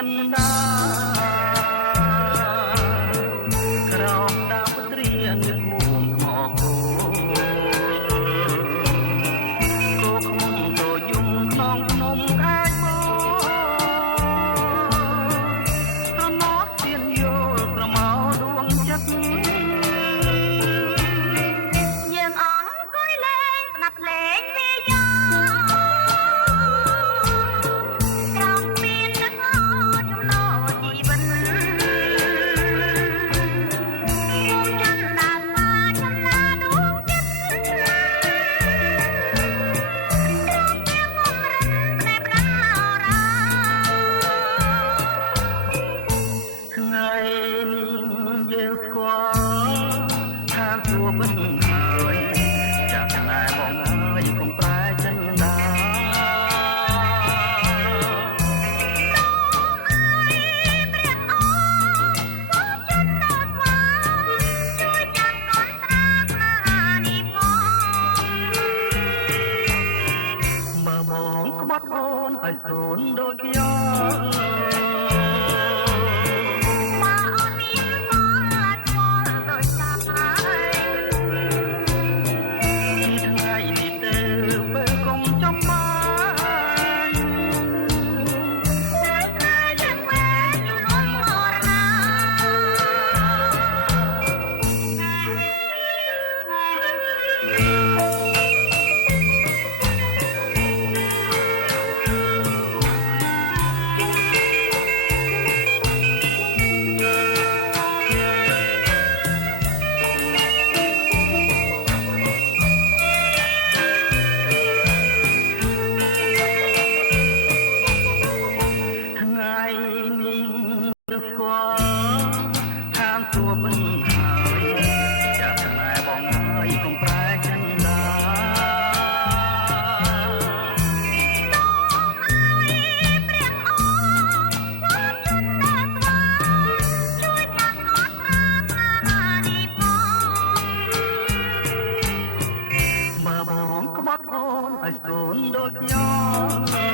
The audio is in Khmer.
ចិនដាក្រោមដាវត្រៀងភូមិថ្មគោគោក្នុងតយំក្នុងភ្នំកាយមកត្រណោះទៀនយល់ប្រមោដួងចិត្តយើងអង្គុយលេងស្ដាប់លេងពីយ៉ាក្រោមមានទឹកហូរចំណោជីវិតខ្ញុំចាំដាល់មកចំណាដួងចិត្តក្រោមពីងំរិនផ្លែផ្ការា ថ្ងៃនេះយើងស្គាល់ថាសួបិនហើយចាក់ណែបងហើយកុំប្រែចិនដាបើបងក្បត់អូនឲ្យសូនដូចខ្ញុំតាមទួមិនហើយចាក់ណែបងហើយកុំប្រែចិនដាបើបងក្បត់អូនឲ្យសូនដូចខ្ញុំ